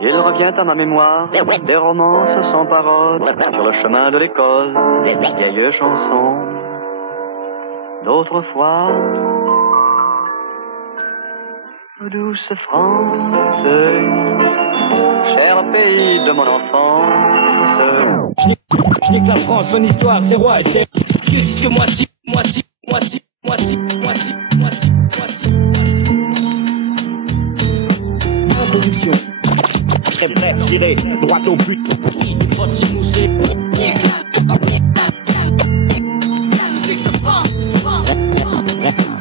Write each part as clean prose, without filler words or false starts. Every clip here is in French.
Il revient à ma mémoire des romances sans parole sur le chemin de l'école, vieilles chansons d'autrefois. Douce France, cher pays de mon enfance. Je nique la France, son histoire, c'est roi et c'est... Que dis que moi si, moi si, moi si, moi si, moi si, moi si, moi si, introduction. Très bref, tiré, droit au but.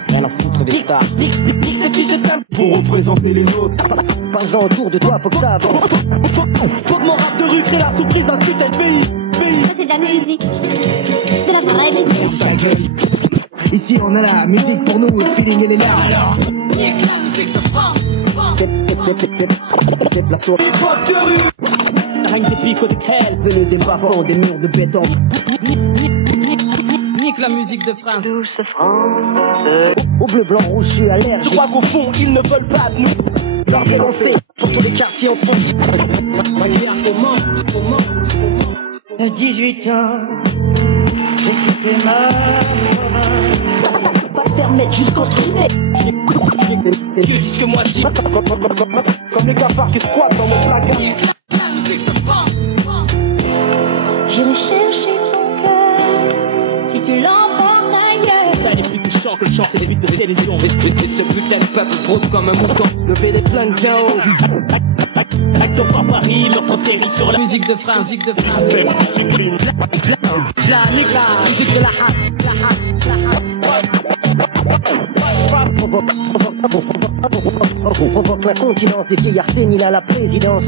Rien à foutre des stars. Pour représenter les nôtres. Parle-en autour de toi, faut que ça avance. Faut que mon rap de rue crée la surprise d'un putain de pays. C'est de la musique. De la vraie musique. Ici on a la musique pour nous, le feeling et les larmes. La sauce. Rien que des picots de hell. Venez des bas-fonds, des murs de béton. Nique la musique de France. Douce France. Au bleu, blanc, rouge, je suis allergique. Je crois qu'au fond, ils ne veulent pas de nous. Leur dénoncer pour tous les quartiers en France. À 18 ans, j'ai quitté ma pas se permettre jusqu'au tribunal. Que dis que moi si. Comme les cafards qui squattent dans mon placard. J'irai chercher ton cœur si tu l'emportes ailleurs. Ça n'est plus touchant que le chant, c'est des buts de télévision. Respecter ce putain de peuple gros comme un mouton. Lever des pleins de chaos. Acteur par Paris, leur série sur la musique de France. Musique de France. La nique la musique de la race. La race, la race. Provoque la continence des vieillards séniles à la présidence.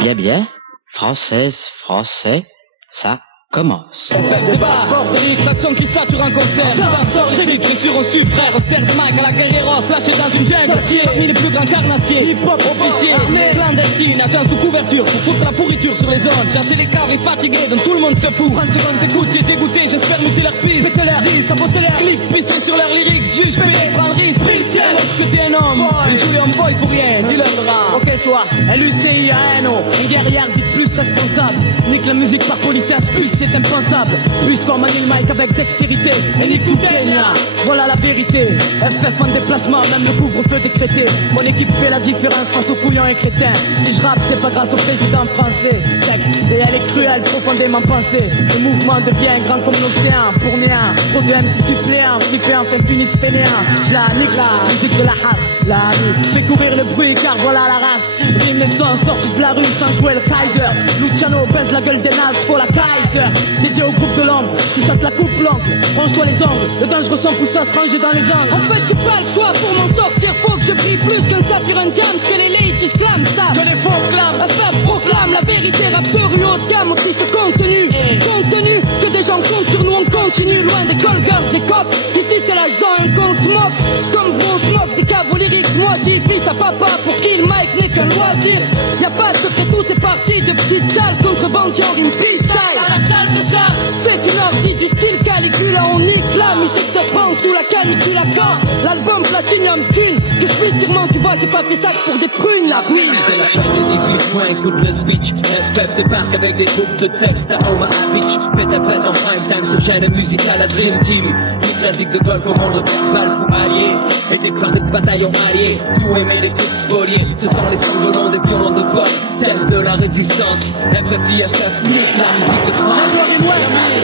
Bien, bien. Française, français, ça commence. On fait débat, bord de X, action qui sature un concert. Ça sort les riques, sur un frère, au cerf de mag à la guerreros, lâché dans une gêne d'acier. Parmi les plus grands carnassiers, hip-hop, officier, armée, clandestine, agence sous couverture, pour foutre la pourriture sur les zones. J'ai les caves fatigués, dont tout le monde se fout. 30 secondes d'écoute, j'ai dégoûté, j'espère muter leur piste. Faites l'air, dis, saboter l'air, clip, pissé sur leurs lyrics, juge, payé, prends le risque, policier, que t'es un homme. Les jouer en boy pour rien, dis-leur le rat. Ok, toi, LUCIANO, un guerrier dit plus responsable. Nique la musique par politesse, plus c'est impensable. Puisqu'on manie le mic avec dextérité. Et n'écoutez là, voilà la vérité. FF en déplacement, même le couvre-feu décrété. Mon équipe fait la différence face aux couillons et crétins. Si je rappe, c'est pas grâce au président français. Texte, et elle est cruelle, profondément pensée. Le mouvement devient grand comme l'océan. Pour néant, trop de MC suppléants qui fait enfin finisse fainéant. Je la nique la musique de la race. La nuit fait courir le bruit car voilà la race. Rime et son sorti de la rue sans jouer le Kaiser. Luciano baisse la gueule des nazes, faut la Kaiser. Dédié au groupe de l'ombre, qui saute la coupe l'ombre. Range-toi les ongles, le dangereux sang pousse à se ranger dans les angles. En fait, tu pas le choix pour m'en sortir. Faut que je prie plus qu'un saphir, un diamant. Que les ladies clament ça, que les faux clament. Ça proclame la vérité, rap de rue haut de gamme, aussi ce contenu. Contenu, que des gens comptent sur nous, on continue. Loin des call girls, des cops. Ici c'est la zone qu'on se moque. Comme gros smoke, des caves lyriques. Moi, dis fils à papa, pour qui le mic n'est qu'un loisir. Y'a pas de secret, tout est parti de petites salles contre banquiers en une freestyle. À la salle de ça, c'est une orgie du style Caligula. On nique la musique de France sous la canicule à quand l'album Platinum Thune. Que je puis dire, tu vois, j'ai pas fait ça pour des prunes, la ruine. C'est la cloche des 18 points, écoute le Twitch. FF débarque avec des groupes de texte à Omaha Beach. Fais ta fête en prime time sur chaîne musicale à Dream Team. Une classique de golf au monde, mal vous alliés. Et des plans de bataillons alliés. Tout aimer les coups spoliés. Ce sont les sous-volants des violons de vol. Tels de la résistance. FF, nique la musique de France.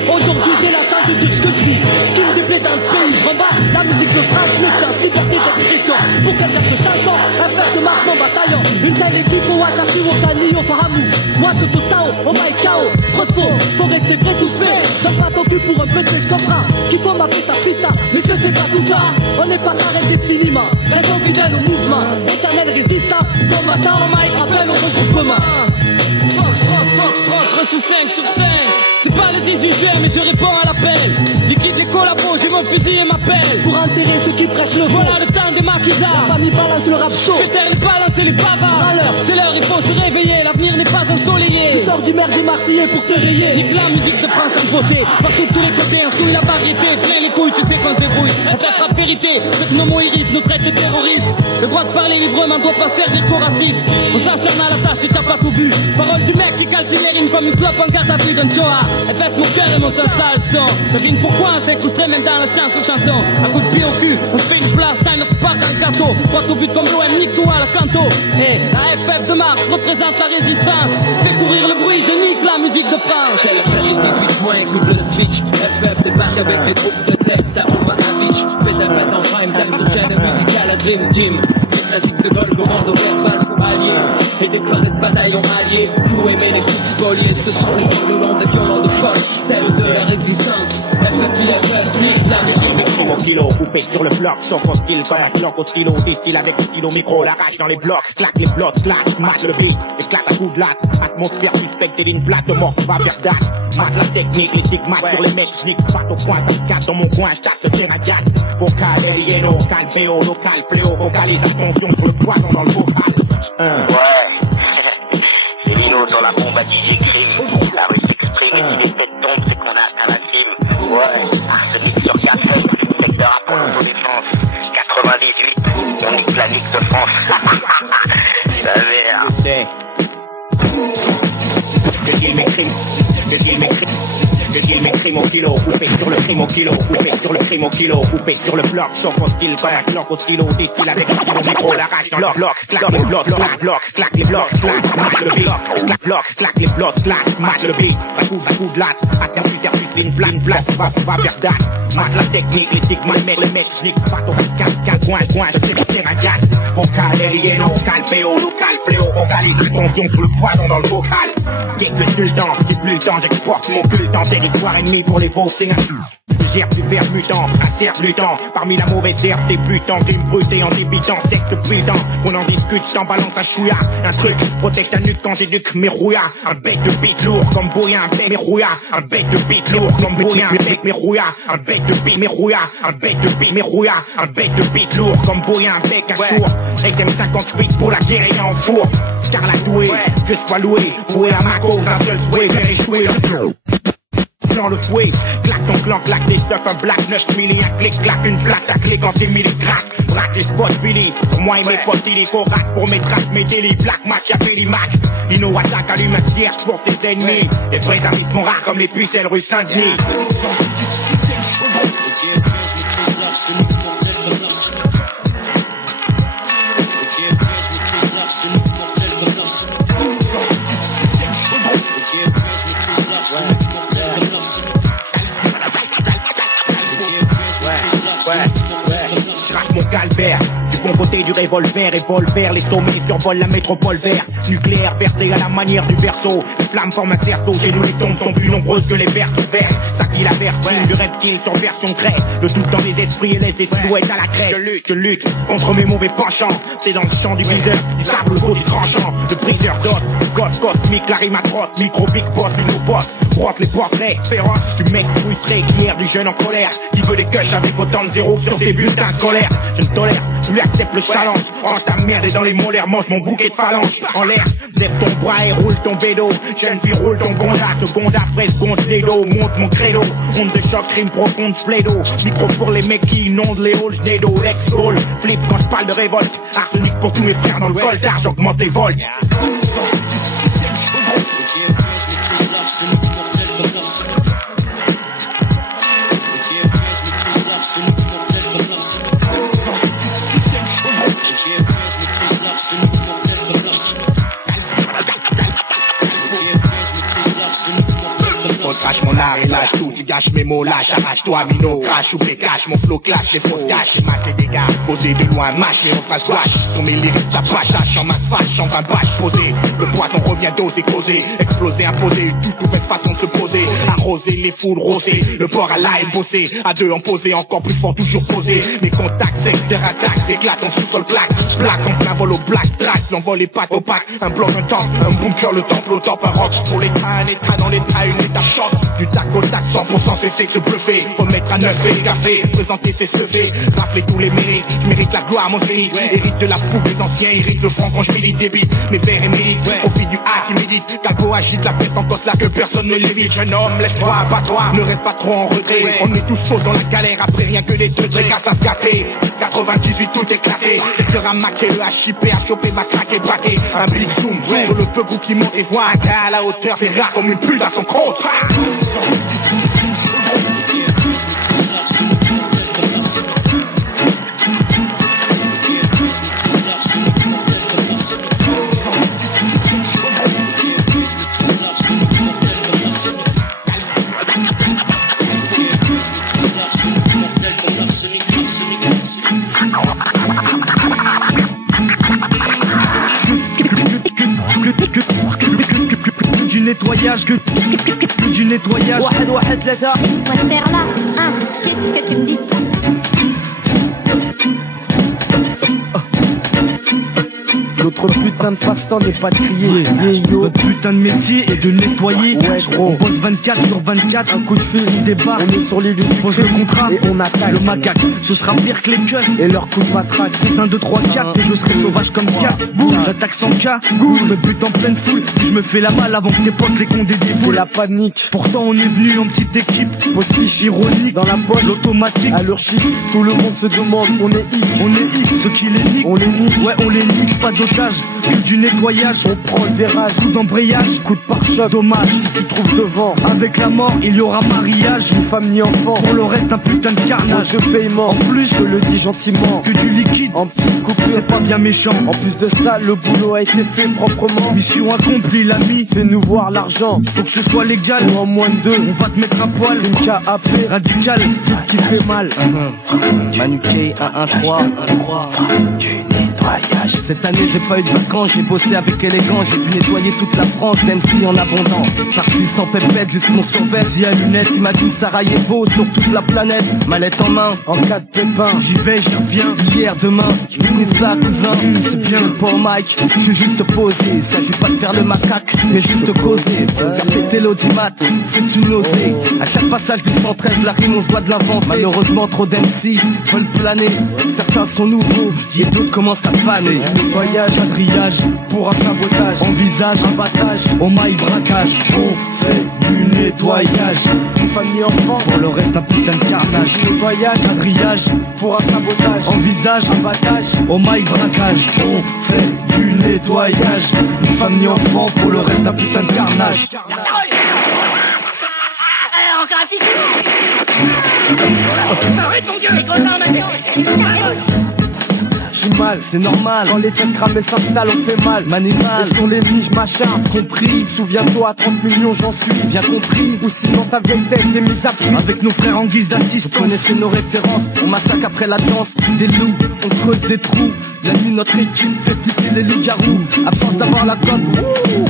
Aujourd'hui j'ai la chance de dire ce que je vis. Ce qui me déplaît dans ce pays, je rembarre la musique de France, le chance, liberté d'expression. Pour qu'elle serve de chanson, un fer de marche mon bataillon. Une taille équipe au Wachachi, au Kani, au Fahamou. Moi tout au Tao, au Maï Kao. Trop de faux, faut rester vrai tout se fait. Donne pas ton cul pour un petit, je comprends. Qu'il faut ma pas fait, t'as pris ça. Mais ce c'est pas tout ça, on n'est pas arrêté définiment. Restons fidèles au mouvement, éternel résistant. Combattant, on maille, appel au regroupement. Fox, sous 5 sur 5. C'est pas le 18 juin, mais je réponds à l'appel. Liquide les collabos, j'ai mon fusil et ma pelle. Pour enterrer ceux qui prêchent le veau. Voilà le temps des maquisards. La famille balance le rap chaud. Que taire les balances et les bavards. C'est l'heure, il faut se réveiller. L'avenir n'est pas ensoleillé. Tu sors du maire des Marseillais pour te rayer. Nique la musique de France en beauté. Partout de tous les côtés, on souille la variété. Plein les couilles, tu sais qu'on se débrouille. Peut-être la vérité, cette nomo irrite, nous traite de terroristes. Le droit de parler librement doit pas servir qu'aux racistes. On s'acharne à la tâche, tu n'as pas tout vu. Parole du mec qui calcine les rimes comme une clope en garde à vue d'un Choa. Elle fait mon cœur et mon seul sale son. Devine pourquoi on s'est frustré même dans la chanson. À coup de pied au cul, on se fait une place, time of part dans le gâteau. Droit au but comme l'OM, nique tout à la canto. Et la FF de Mars représente la résistance. C'est courir le bruit, je nique la musique de France. C'est le péril 18 juin, écoute le Twitch. FF débarque avec mes troupes de tête, ça ouvre un bitch. Fais un pas en prime, time de chaîne musicale à Dream Team. La type de Gaulle, commande au verbal pour allier. Et des plans de bataillons alliés. Tout aimer les coups de collier, ce sont les tours le long des violons de poche. Celle de la résistance. La musique mon kilo, coupé sur le bloc, choc hostile comme un clock au stylo, distille avec le stylo micro, la rage dans les blocs, claque les blocs, claque, mate le beat, éclate à coups de latte, atmosphère suspecte et d'une plate, mort, va vers date, mate la technique, les stigmates sur les mecs, snick, patte au point, 24 dans mon coin, j'tape le tir à gâte, vocal, alieno, vocal, PO, local, pléo, vocalise, attention sur le poison dans le vocal, Ouais, c'est Lino sur la bombe à DJ Crime, la rue s'exprime et si les têtes tombent, c'est qu'on a atteint la cime, ouais, arsenic sur 4 secteur à pour l'autodéfense, 98, on nique la nique de France, la merde. C'est je dis mes crimes, je dis mes crimes, je dis mes crimes au kilo, coupé sur le crime au kilo, coupé sur le crime au kilo, coupé sur le bloc, choc hostile comme un clock au stylo, distille avec le stylo micro, la rage dans le bloc, claque les blocs, claque les blocs, claque, mate le beat, claque les blocs, claque, mate le beat, à coup de latte, atteint du service, ligne place, va vers date, mate la technique, les stigmates, les mecs, snick, patte au 15, coin, je tire un gâte, vocal, alieno, vocal, PO, local, pléo, vocalise, attention sur le poison dans le vocal. Le sultan, j'ai plus le temps, j'exporte mon culte en territoire ennemi pour les beaux insultes. Gerbe du verbe mutant, un cerf lutant, parmi la mauvaise herbe débutant, crime brut et en débitant, secte depuis le temps, on en discute, j't'en balance un chouïa, un truc, protège ta nuque quand j'éduque mes rouillas, un bec de bite lourd comme bouillant, un bec mes rouillas, un bec de bite lourd comme bouillant, un bec mes rouillas, un bec de bite mes rouillas, un bec de bite mes rouillas, un bec de bite lourd comme bouillant, un bec à sourd, SM58 pour la guérilla en four, car la douée, je sois loué, pour à ma cause, un seul souhait, faire échouer dans le fouet, claque ton clan, claque des seufs, un black, 9 milli, un clic, claque une flaque, ta clé quand c'est milligrammes, braque les spots, Billy, pour moi et mes potes, il est correct pour mes tracks, mes délits, black, Machiavelli, Mac, Lino attaque, allume un cierge pour ses ennemis, les vrais amis sont rares comme les pucelles rue Saint-Denis. Mon calvaire, du bon côté du revolver, les sommets survolent la métropole vert, nucléaire versé à la manière du berceau, les flammes forment un cerceau, chez nous les tombes sont plus nombreuses que les versos verts, ça qui la version du reptile sur version crée, le tout dans les esprits et laisse des silhouettes à la craie, je lutte contre mes mauvais penchants, c'est dans le champ du viseur, du sable au du tranchant, le briseur d'os, gosse cosmique, la rime atroce, micro big boss, nous boss, brosse les portraits féroces, du mec frustré qui erre du jeune en colère, qui veut des cushs avec autant de zéros sur ses bulletins scolaires, je ne tolère, tu acceptes le challenge, range ta merde et dans les molaires, mange mon bouquet de phalanges, en l'air, lève ton bras et roule ton bédo, jeune fille roule ton gonda, seconde après seconde les dos, monte mon credo, onde de choc, crime profonde, splédo, micro pour les mecs qui inondent les halls, j'nédo, Lex Hall, flip quand je parle de révolte, arsenic pour tous mes frères dans le coltard, j'augmente les volts. Crache mon art et lâche tout, tu gâches mes mots, lâche, arrache-toi, minot, crash ou cache, mon flow clash, les fausses gâches, et marque les dégâts. Posé de loin, mâche et on fasse wash. Sur mes lyrics, ça bâche, en masse fâche, en 20 bâches posé. Le poison revient doser, causer, exploser, imposer, une toute nouvelle façon de se poser. Arroser les foules, rosées, le port à live, bosser. À deux, en poser, encore plus fort, toujours posé. Mes contacts, secteur attaque, s'éclate en sous-sol plaque. Plaque en plein vol au black track, l'envol les pattes au pack. Un bloc, un temple, un bunker, le temple au top, un rock. Pour l'état, un état dans l'état, une étape choc. Du tac au tac, 100% cesser de se bluffer. Remettre à neuf et café, présenter ses cheveux. Rafler tous les mérites, je mérite la gloire, mon zénith. Hérite de la fougue, les anciens héritent de franc quand je milite des beats. Mes vers et mérites, profite du hack qui médite. Calbo agite la peste en cause là que personne ne l'évite. Jeune homme, laisse-toi, abat-toi, ne reste pas trop en retrait. On est tous faux dans la galère, après rien que des trucs, grâce à se gâter. 98, tout éclaté. Secteur à maquer, le HIP a chopé, m'a craqué, braqué. Un big zoom, sur le peu goût qui monte et voit un gars à la hauteur, c'est rare comme une pute à son crotte. Du nettoyage, du nettoyage. On va te faire là, hein. Qu'est-ce que tu me dis de ça? Notre putain de passe-temps n'est pas de crier. Notre putain de métier est de nettoyer. Ouais, gros. On bosse 24 sur 24. Un coup de fil, il débarque. On est sur les lieux, on pose le contrat et on attaque. Le macaque, ce sera pire que les keufs et leur coup de matraque. 1, 2, 3, 4 et je serai sauvage comme 4. Boum, j'attaque sans cas. Goût, me bute en pleine foule. Je me fais la malle avant que tes potes les condés défoulent. C'est la panique. Pourtant on est venu en petite équipe. Postiche ironique dans la poche. L'automatique à leur chic. Tout le monde se demande, on est X. On est X, ceux qui les niquent. On les nique. Ouais, on les nique, pas d'autre. Que du nettoyage, on prend le virage, coup d'embrayage, coup de pare-choc, dommage si tu trouves devant. Avec la mort, il y aura mariage, ni femme ni enfant. Pour le reste, un putain de carnage de paiement. En plus, je le dis gentiment, que du liquide en petite coupure, c'est pas bien méchant. En plus de ça, le boulot a été fait proprement. Mission accomplie, l'ami, fais-nous voir l'argent. Faut que ce soit légal, ou en moins de 2, on va te mettre un poil. Une KAP, radical, style qui fait mal. Manu K, 113, du nettoyage. Cette année, j'ai pas eu de vacances, j'ai bossé avec élégance, j'ai dû nettoyer toute la France, même si en abondance. Parti sans pépette, juste mon survêt, j'ai à lunettes, imagine Sarajevo sur toute la planète. Mallette en main, en cas de pépin, j'y vais, j'y reviens, hier, demain, je finis ça, cousin, c'est bien le port Mike, je suis juste posé, s'agit pas de faire le macaque, mais juste causer, faire péter l'audimat, c'est une nausée, à chaque passage du 113, la rime on se doit de l'inventer, malheureusement trop d'MC veulent planer, certains sont nouveaux, et d'autres commencent à faner. Nettoyage, quadrillage, pour un sabotage, envisage un battage, au maille braquage, on fait du nettoyage. Une famille enfant, pour le reste un putain de carnage. Nettoyage, quadrillage, pour un sabotage, envisage un battage, au maille braquage, on fait du nettoyage. Une famille enfant, pour le reste un putain de carnage. Arrête mon Dieu, les grenades maintenant. Mal, c'est normal. Quand les têtes cramées s'installent, on fait mal. Manimal, et sur les niches, machin, compris. Souviens-toi, à 30 millions, j'en suis bien compris. Ou sinon ta vieille tête est mise à prix. Avec nos frères en guise d'assistance, vous connaissez nos références. On massacre après la danse, des loups, on creuse des trous. La nuit, notre équipe fait flipper les loups-garous. À force d'avoir la cote,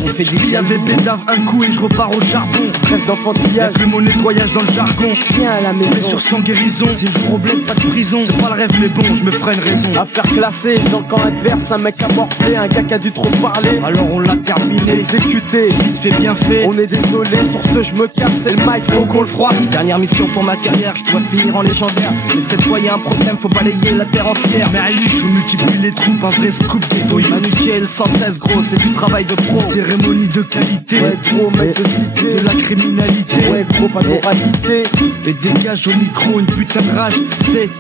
on fait des billes avec bédave un coup et je repars au charbon. Rêve d'enfantillage, plus mon nettoyage dans le jargon. Viens à la maison, c'est sur sans guérison. C'est jour au bled, pas de prison. C'est pas le rêve, mais bon, je me ferai une raison. Affaire classée, dans le camp adverse, un mec a morflé, un gars qui a dû trop parler. Alors on l'a terminé, exécuté, vite fait bien fait. On est désolé, sur ce je me casse, c'est le mic, faut qu'on le froisse. Dernière mission pour ma carrière, je dois finir en légendaire. Mais cette fois y'a un problème, faut balayer la terre entière. Mais allez, je multiplie les troupes, un vrai scoop des Manu K, le 116 gros, c'est du travail de pro. Cérémonie de qualité, ouais gros mec de cité, de la criminalité, ouais gros pas d'oralité. Et dégage au micro une putain de rage, c'est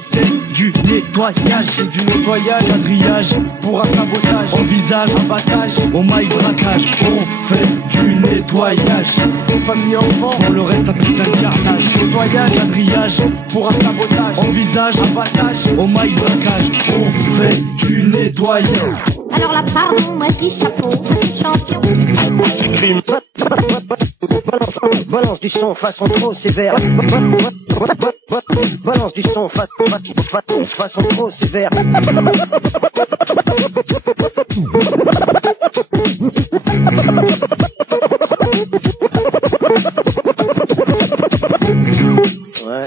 du nettoyage, c'est du nettoyage, quadrillage, pour un sabotage, envisage, un battage, au maille braquage, on fait du nettoyage. Une famille enfant, pour le reste un putain de carnage. Nettoyage, quadrillage, pour un sabotage, envisage, un battage, au maille braquage, on fait du nettoyage. Alors là, pardon, moi je dis chapeau, champion. J'écris balance du son façon trop sévère. Balance du son façon trop sévère. Ouais.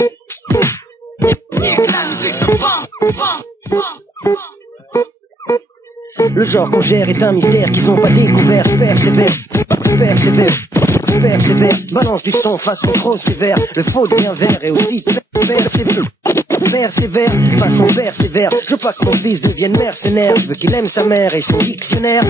Le genre qu'on gère est un mystère qu'ils ont pas découvert. Persévère, balance du son façon trop sévère. Le faux devient vert et aussi persévère, façon persévère. Je veux pas que mon fils devienne mercenaire. Je veux qu'il aime sa mère et son dictionnaire.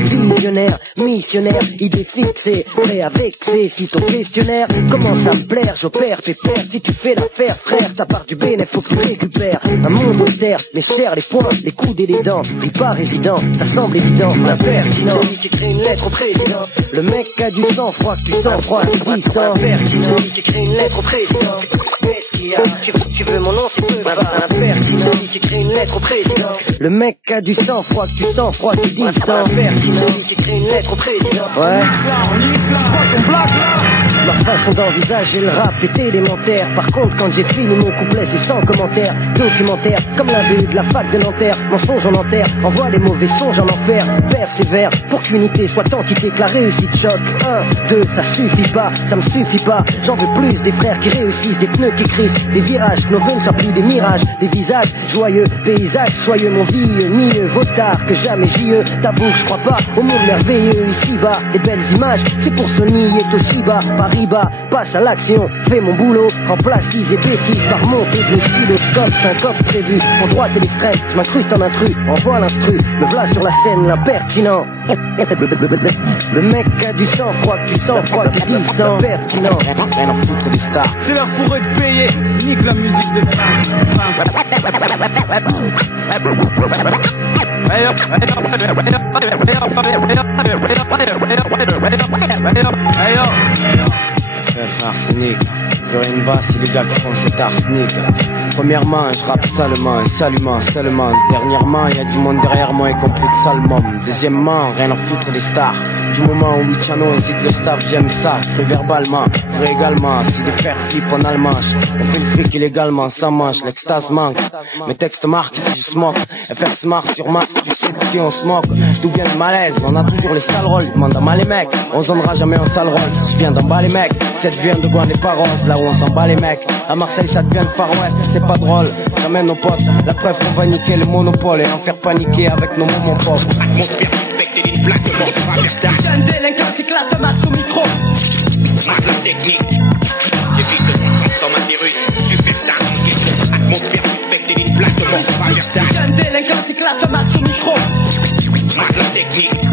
Visionnaire, missionnaire, idée fixée, prêt à vexer. Si ton questionnaire commence à me plaire, j'opère, pépère. Si tu fais l'affaire, frère, ta part du bénéfice, faut que tu récupères. Un monde austère, mais cher les poings, les coudes et les dents. Pris pas résident, ça semble évident, impertinent. Celui qui écrit une lettre au président. Le mec a du sang-froid, que tu sens froid, tu distant. Impertinent. Celui qui écrit une lettre au président. Qu'est-ce qu'il y a? Tu veux mon nom, c'est peu impertinent. Celui qui écrit une lettre au président. Le mec a du sang-froid, que tu sens froid, tu distant. Impertinent. Celui qui écrit une lettre au président. Ouais. Ma façon d'envisager le rap est élémentaire. Par contre, quand j'ai fini mon couplet, c'est sans commentaire. Documentaire, comme la BU de la fac de Nanterre. Mensonge en enterre, envoie les mauvais songes en enfer. Persévère, pour qu'unité soit entité, que la réussite choque. 1, 2, ça suffit pas, ça me suffit pas. J'en veux plus, des frères qui réussissent, des pneus qui crissent, des virages, nos rues ne soient plus des mirages, des visages joyeux, paysages soyeux, mon vieux, mieux vaut tard que jamais j'y t'avoue que je crois pas au monde merveilleux ici-bas. Les belles images, c'est pour Sony et Toshiba. Paris-Bas, passe à l'action, fais mon boulot, remplace disent et bêtises par montée de l'oscilloscope, syncope prévu, en droite et l'extrême, je m'incruste en intrus, envoie l'instru, me voilà sur la scène, l'impertinent. Le mec a du sang-froid, que tu sens froid, que distant, pertinent. Rien à foutre des stars. C'est l'heure pour eux de payer, nique la musique de Frère arsenic, j'aurais une basse illégal qui font cet arsenic. Premièrement, je rappe salement, salument, seulement. Dernièrement, y a du monde derrière moi y compris de salement. Deuxièmement, rien à foutre des stars. Du moment où Luciano incite le staff, j'aime ça, fait verbalement, pour également. Si des frères flippent en allemand, on fait le fric illégalement, ça mange, l'extase manque. Mes textes marquent si je smoke, FX marche sur Mars, tu sais de qui on se moque. D'où vient le malaise, on a toujours les sales rôles, demande à mal les mecs, on zonnera jamais en sale rôle. Si je viens d'en bas les mecs, cette vient de Guan les Paros, là où on s'en bat les mecs. À Marseille ça devient le Far West, c'est pas drôle, j'amène nos potes, la preuve qu'on va niquer le monopole et en faire paniquer avec nos moments pauvres. Atmosphère suspecte et une plaque de mort sur la verta. Jeune délinquant s'éclate max au micro. Smart la technique. J'évite le sang sans ma virus. Superstar en question. Atmosphère suspecte et une plaque de mort sur la verta. Jeune délinquant s'éclate max au micro. Smart la technique.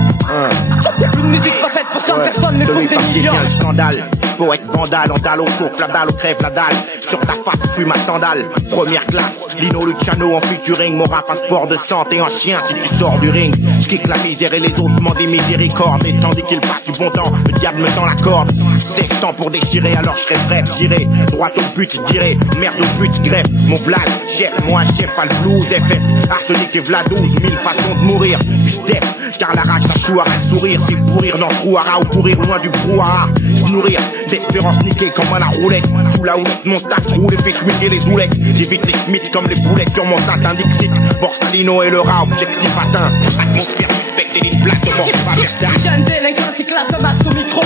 Une musique pas faite pour 100 personnes mais pour des millions. Le scandale. Poète vandale, en dalle au cours, la dalle au crève, la dalle. Sur ta face, fuis ma sandale. Première classe, Lino Luciano en featuring. Mon rap, un sport de santé en chien si tu sors du ring. Je kick la misère et les autres m'en des miséricorde. Et tandis qu'il passe du bon temps, le diable me tend la corde. C'est temps pour déchirer, alors je serai prêt. Tirer, droit au but, je dirais. Merde au but, greffe. Mon blague, chef, moi, chef, pas le blues, FF. Arsenic et Vlad 12, 1000 façons de mourir. Step, car la rage, ça choue à un sourire. C'est pourrir dans le trouara ou courir loin du brouhaha. Se nourrir d'espérance niquée comme à la roulette. Sous la houlette, mon stack roule et fait swinguer les oulettes. J'évite les smiths comme les boulettes sur mon satin Dixit. Borsalino et le rat, objectif atteint. Atmosphère suspecte et une plaque de mort pas verta. Jeune délinquant s'éclate max au micro.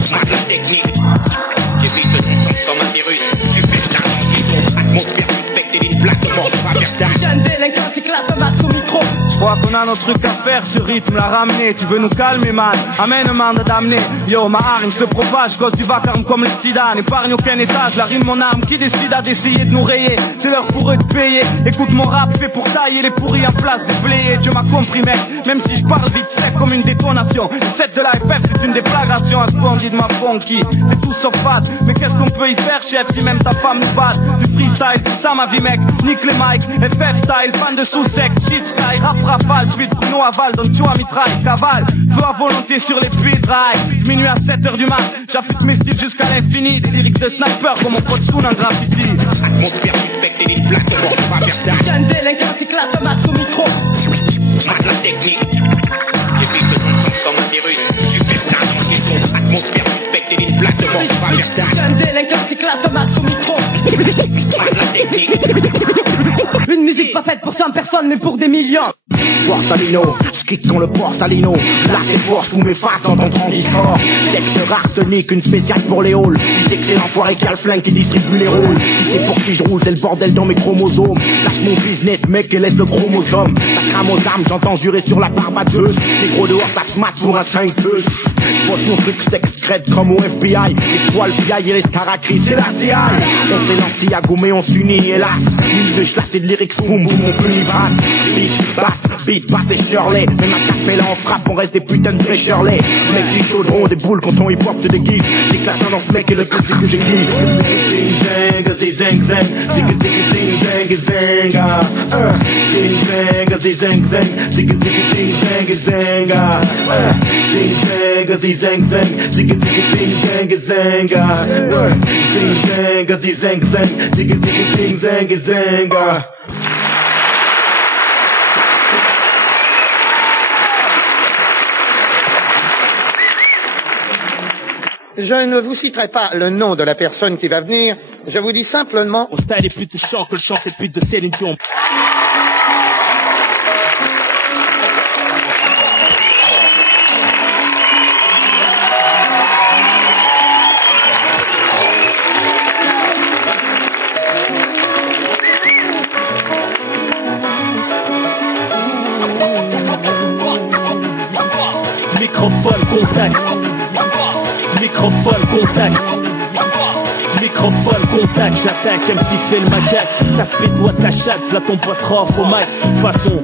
Smart la technique. J'évite le sang sans ma virus. Superstar en guidon. Atmosphère suspecte et une plaque de mort pas verta. Jeune délinquant s'éclate max au micro. Je crois qu'on a nos trucs à faire, ce rythme l'a ramené. Tu veux nous calmer man, amène un mandat d'amener. Yo, ma hargne se propage, gosse du vacarme comme le sida. N'épargne aucun étage, la rime mon âme qui décide d'essayer de nous rayer. C'est l'heure pour eux de payer. Écoute mon rap fait pour tailler les pourris en place de bléer. Tu m'as compris mec, même si je parle vite sec comme une détonation. Le set de la FF c'est une déflagration. À ce qu'on dit de ma funky, c'est tout sauf fat. Mais qu'est-ce qu'on peut y faire chef si même ta femme nous bat. Du freestyle, c'est ça ma vie mec. Nique les mics, FF style, fan de sous-sec, shit style, rap rafale, puis de Bruno aval, donne tout à mitraille, cavale, feu à volonté sur les puits de rail. Minuit à 7h du mat, j'affûte mes styles jusqu'à l'infini, des lyrics de sniper comme mon pote Soun en graffiti. Atmosphère suspecte et une plaque de mort pas verta. Jeune délinquant s'éclate max au micro. Smart la technique. J'évite le sang sans ma virus. Superstar platement sur un vertage. Un délinquant s'éclate au max au micro. Une musique pas faite pour 100 personnes mais pour des millions. Borsalino, skate dans le Borsalino. Là c'est fort sous mes faces dans ton transistor. Secteur arsenic, une spéciale pour les halls. Tu sais que c'est l'enfoiré qui a le flingue qui distribue les rôles. Tu sais pour qui je roule, c'est le bordel dans mes chromosomes. Lâche mon business mec et laisse le chromosome. Ça crame aux armes, j'entends jurer sur la barbadeuse. Les gros dehors ça se mate pour un 5-2. J'pose mon truc secret comme au FBI. Les toiles PI et les caracris, c'est la CI. On s'élancie à gommer, on s'unit hélas. Mille de chlasse et de lyrics, boum boum, on punit basse. Beat basse et Shirley. Même à Capella en frappe, on reste des putains de Shirley. Mec qui chaudront des boules quand on hip hop se déguise. J'éclate dans ce mec et le truc c'est que j'ai dit. Zing zang, zing zang zang. Zing zing zing zang zang. Zing zang, zing zang zang. Zing zing zing zang zang. Zing zang, zing zang zang. Zing zing zing zang zang. Zing zang, zing zang zang. Zing zing zing zang. Je ne vous citerai pas le nom de la personne qui va venir, je vous dis simplement... Mon style est plus touchant que le chant c'est plus de Céline Dion. Microphone contact. Microphone contact. Microphone contact, j'attaque, MC fait le macaque. Casse-pied doigt ta chatte, là ton poids sera off au mic. Façon,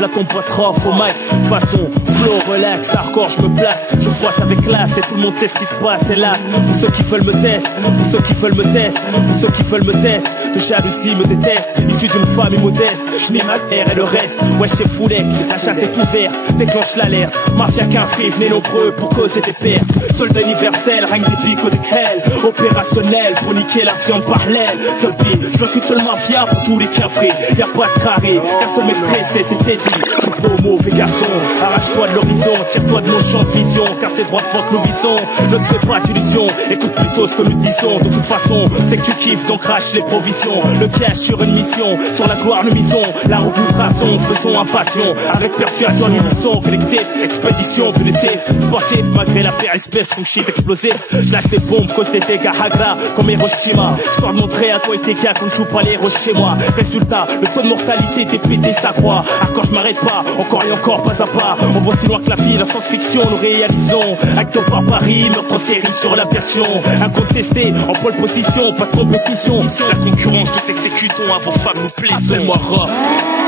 là ton poids sera off au mic. Façon, flow, relax, hardcore, je me place. Je froisse avec classe et tout le monde sait ce qui se passe, hélas. Pour ceux qui veulent me tester, pour ceux qui veulent me tester, pour ceux qui veulent me tester. Le jalousie me déteste, issu d'une famille modeste. Je n'ai ma terre et le reste, ouais c'est foulex. La chasse est ouverte, déclenche l'alerte. Mafia qu'un free, venez nombreux pour causer des pertes. Soldat universel, règne des pics des crêles. Opérationnel pour niquer l'action en parallèle. Seul pied, je veux qu'une seule mafia pour tous les cafés. Y'a pas de carré, personne m'est pressé, c'était dit. Beau mauvais garçon, arrache-toi de l'horizon, tire-toi de nos champs de vision, car c'est droit devant que nous visons. Ne te fais pas d'illusions, écoute plutôt ce que nous disons. De toute façon, c'est que tu kiffes, donc crache les provisions. Le cash sur une mission, sur la gloire nous misons. La route nous traçons, faisons un passion. Avec persuasion, l'unisson, collectif, expédition, punitif, sportif, malgré la paire espèce comme shit explosif. Je lâche des bombes, cause des dégâts Hagra, comme Hiroshima. Histoire de montrer à toi et tes gars qu'on joue pas les héros chez moi. Résultat, le taux de mortalité t'es pété, ça croît. Encore je m'arrête pas, encore et encore, pas à pas. On voit si loin que la vie, la science-fiction, nous réalisons. Acteur par Paris, notre série sur la version. Incontesté, en pole position, pas de compétition. La concurrence, nous exécutons, à vos femmes nous plaisons. Appelle-moi Rof,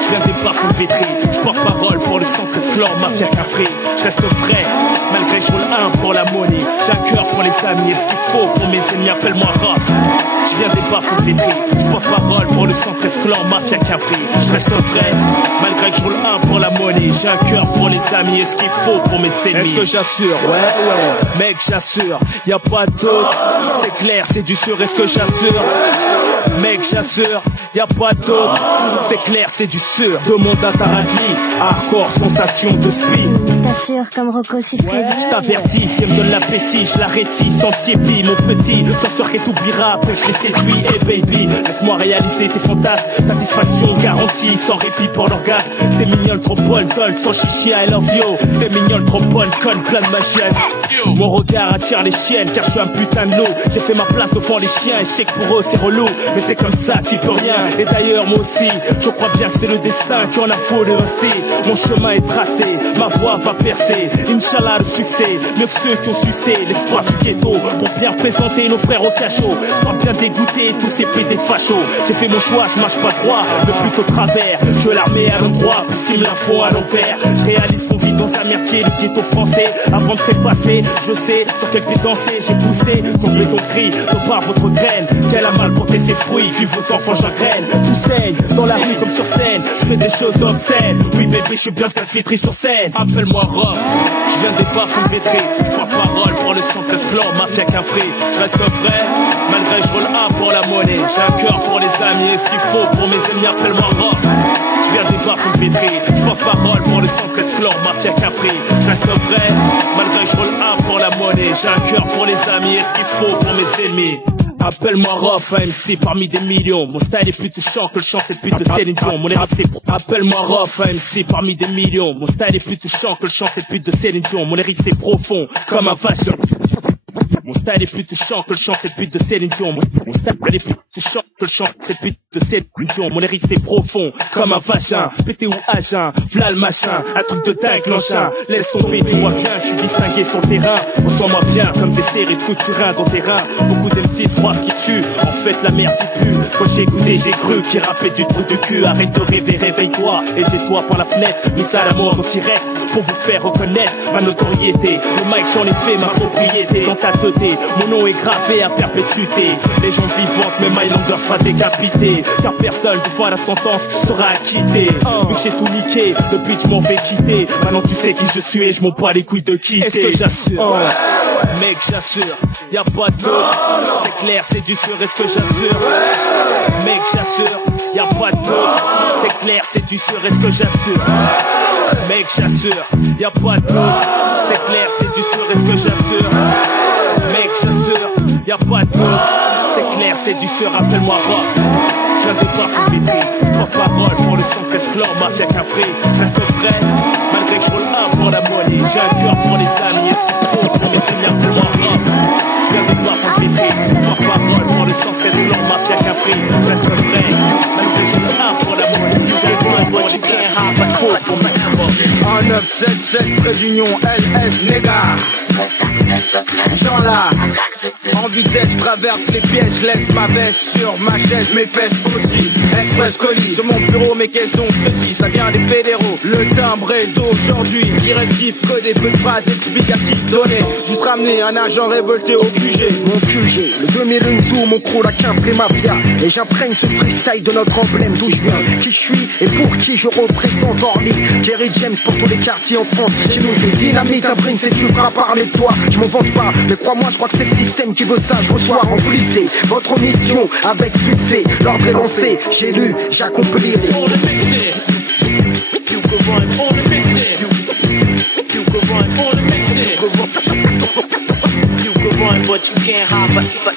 je viens des bas vétrés. Je porte parole pour le 113 flore, mafia café. Je reste frais, malgré que je roule un pour la monnaie. J'ai un cœur pour les amis, et ce qu'il faut pour mes ennemis, appelle-moi Rof. Je viens des bas vétrés. Je porte parole pour le 113 flore, mafia café. Je reste frais, malgré que je roule un pour la monnaie. J'ai un cœur pour les amis, et ce qu'il faut pour mes ennemis. Est-ce que j'assure? Ouais, mec, j'assure. Y'a pas d'autre, c'est clair, c'est du sûr, est-ce que j'assure? Mec, j'assure, y'a pas d'autre, c'est clair, c'est du sûr. Demande à Taradli, hardcore, sensation de speed. T'assures comme Rocco Siffredi. Je t'avertis, si elle me donne l'appétit, je la rétisse sans tiépi, mon petit. Ta soeur qui t'oubliera après que je l'ai séduit. Et baby, laisse-moi réaliser tes fantasmes. Satisfaction garantie, sans répit pour l'orgasme. C'est mignon, trop bonne, colle, sans chichi, I love you. C'est mignon, trop bonne, conne, plein de magie. Mon regard attire les chiennes, car je suis un putain de loup. J'ai fait ma place devant les chiens, et je sais que pour eux c'est relou. Mais c'est comme ça, t'y peux rien. Et d'ailleurs, moi aussi, je crois bien que c'est le destin qui en a volé aussi. Mon chemin est tracé, ma voix va percer. Inch'Allah, le succès, mieux que ceux qui ont sucé l'espoir du ghetto. Pour bien représenter nos frères au cachot. Je dois bien dégoûter tous ces pédés fachos. J'ai fait mon choix, je marche pas droit, mais plutôt travers. Je veux l'armée à l'endroit, s'ils me la font à l'envers. Je réalise qu'on vit dans un merdier, le ghetto français. Avant de trépasser, je sais sur quel pied danser. J'ai poussé, couplé ton cri, de par votre graine. Qu'elle a mal porté ses fruits, vu vos enfants j'engraine. Tout saigne, dans la rue comme sur scène. Je fais des choses obscènes. Oui bébé, je suis bien salfitri sur scène. Appelle-moi Rof, je viens des parfums vétrés. Je porte parole pour le 113 flancs, mafia qu'un free. Je reste vrai, malgré je roule un pour la monnaie, j'ai un cœur pour les amis, et ce qu'il faut pour mes ennemis, appelle-moi Rof. Je viens des bas-fonds pétris, je porte parole pour le 113 chlore, mafia Capri. Je reste vrai, malgré que je roule un pour la monnaie, j'ai un cœur pour les amis, et ce qu'il faut pour mes ennemis. Appelle-moi Rof, MC parmi des millions. Mon style est plus touchant que le chant cette pute de Céline Dion. Mon érap c'est appelle-moi Rof, MC parmi des millions. Mon style est plus touchant que le chant cette pute de Céline Dion. Mon lyrique c'est profond comme un vachon. Mon style est plus touchant que le chant cette pute de Céline Dion. Mon style est plus touchant que le chant cette pute de Céline Dion. Mon lyrique c'est profond comme un vagin. Pété ou agin, v'là le machin. Un truc de dingue l'engin. Laisse tomber, tu vois bien que je suis distingué sur le terrain. On sent moi bien comme des séries de couturins dans tes reins. Beaucoup d'MC croient ce qui tue. En fait la merde y pue. Quand j'ai écouté j'ai cru qu'il rappait du trou du cul. Arrête de rêver, réveille-toi et jette-toi par la fenêtre. Mis ça à la mort en direct pour vous faire reconnaître ma notoriété. Le mic j'en ai fait ma propriété. Dans ta tête mon nom est gravé à perpétuité. Les gens vivantes, même Highlander sera décapité. Car personne devant la sentence sera acquitté. Vu que j'ai tout niqué, depuis que je m'en vais quitter. Maintenant tu sais qui je suis et je m'en bats les couilles de quitter. Est-ce que j'assure? Mec j'assure, y'a pas de doute. C'est clair, c'est du sûr, est-ce que j'assure? Mec j'assure, y'a pas de doute. C'est clair, c'est du sûr, est-ce que j'assure? Mec j'assure, y'a pas de doute. C'est clair, c'est du sûr, est-ce que j'assure? Mec j'assure, y'a pas de doute. C'est clair, c'est du sûr, appelle-moi Rof. Je viens de voir son pétri, je prends parole pour le 113 chlore, mafia Capri. Je reste vrai, malgré que je roule un pour la monnaie. J'ai un cœur pour les amis, est-ce qu'il faut pour mes ennemis, appelle-moi Rof. Je viens de voir son pétri, je prends parole pour le 113 chlore, mafia Capri. Je reste vrai, malgré que je roule un pour la monnaie. J'ai un cœur pour les amis, pas trop pour mes ennemis. En 977 près d'Union, LS, négar. J'en là, en vitesse, je traverse les pièges, je laisse ma veste sur ma chaise, mes fesses aussi. Express colis sur mon bureau, mes caisses donc ceci, ça vient des fédéraux. Le timbre est d'aujourd'hui, directif, que des peu de phrases explicatives données. Juste ramener un agent révolté au QG. Mon QG, le 2001 zoo, mon crew, la quinfrée mafia. Et j'imprègne ce freestyle de notre emblème, d'où je viens, qui je suis et pour qui je représente Orly. Kerry James pour tous les quartiers en France. Chez nous c'est dynamite, imprime, c'est tu feras parler de toi. Je m'en vante pas, mais crois-moi, je crois que c'est le système qui veut ça. Je reçois, remplissez votre mission avec succès. L'ordre est lancé, j'ai lu, j'accomplirai. On the mission. You go run on the mission. You go run on the mission. You go run, but you can't hide forever.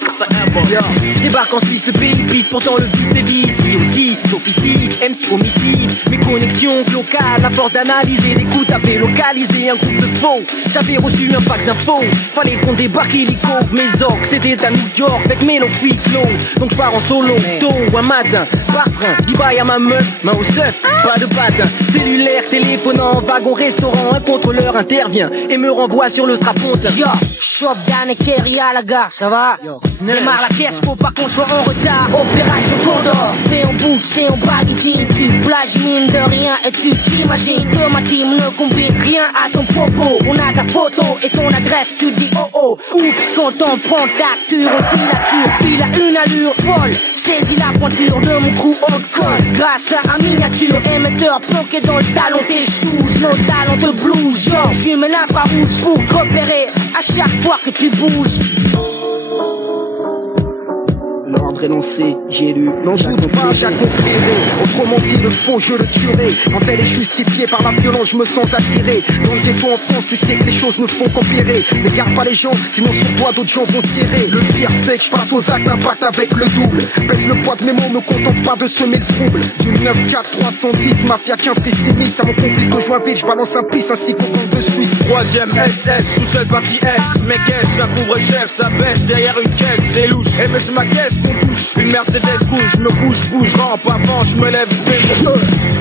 Yeah. Je débarque en Suisse, le pays pisse, pourtant le vice est vice. Ici aussi, j'officie, MC homicide. Mes connexions locales, la force d'analyser des coups tapés, localiser un groupe de faux. J'avais reçu un pack d'infos, fallait qu'on débarque illico. Mes orques, c'était à New York, avec Mélo puis Clos. Donc je pars en solo, tôt un matin, par train, dis bye à ma meuf, main au seuf, pas de patin. Cellulaire, téléphonant, wagon, restaurant, un contrôleur intervient et me renvoie sur le straponte. Yo, shop Dan et Kerry à la gare, ça va? Démarre la caisse, faut pas qu'on soit en retard. Opération Condor, c'est en boucle, c'est en baguette. Tu plagies de rien et tu t'imagines que ma team ne combine rien à ton propos. On a ta photo et ton adresse, tu dis oh oh. Oups, quand on prend ta capture, on filature, il a une allure folle. Saisis la pointure de mon coup au col. Grâce à un miniature émetteur planqué dans le talon tes shoes, nos talons de blues. Yo, je mets l'infrarouge pour te repérer à chaque fois que tu bouges. L'ordre est lancé, j'ai lu, non je doute pas, j'accomplirai. Autrement dit, le faux je le tuerai. Quand elle est justifiée par la violence, je me sens attiré. Dans le ghetto en France, tu sais que les choses ne font qu'empirer. N'écarte pas les gens, sinon sur toi d'autres gens vont tirer. Le pire c'est que je fasse aux actes impact avec le double. Baisse le poids de mes mots, me contente pas de semer le trouble. Du 9-4-310, mafia qu'un pessimiste. À mon complice de Joinville, je balance un pisse ainsi qu'au compte de Suisse. Troisième SS, sous-seul partie S. Mes caisses, un couvre-chef, ça baisse derrière une caisse, c'est louche. Et mais c'est ma caisse qu'on touche. Une Mercedes rouge, je me couche, bouge, rampe avant, je me lève, fais mon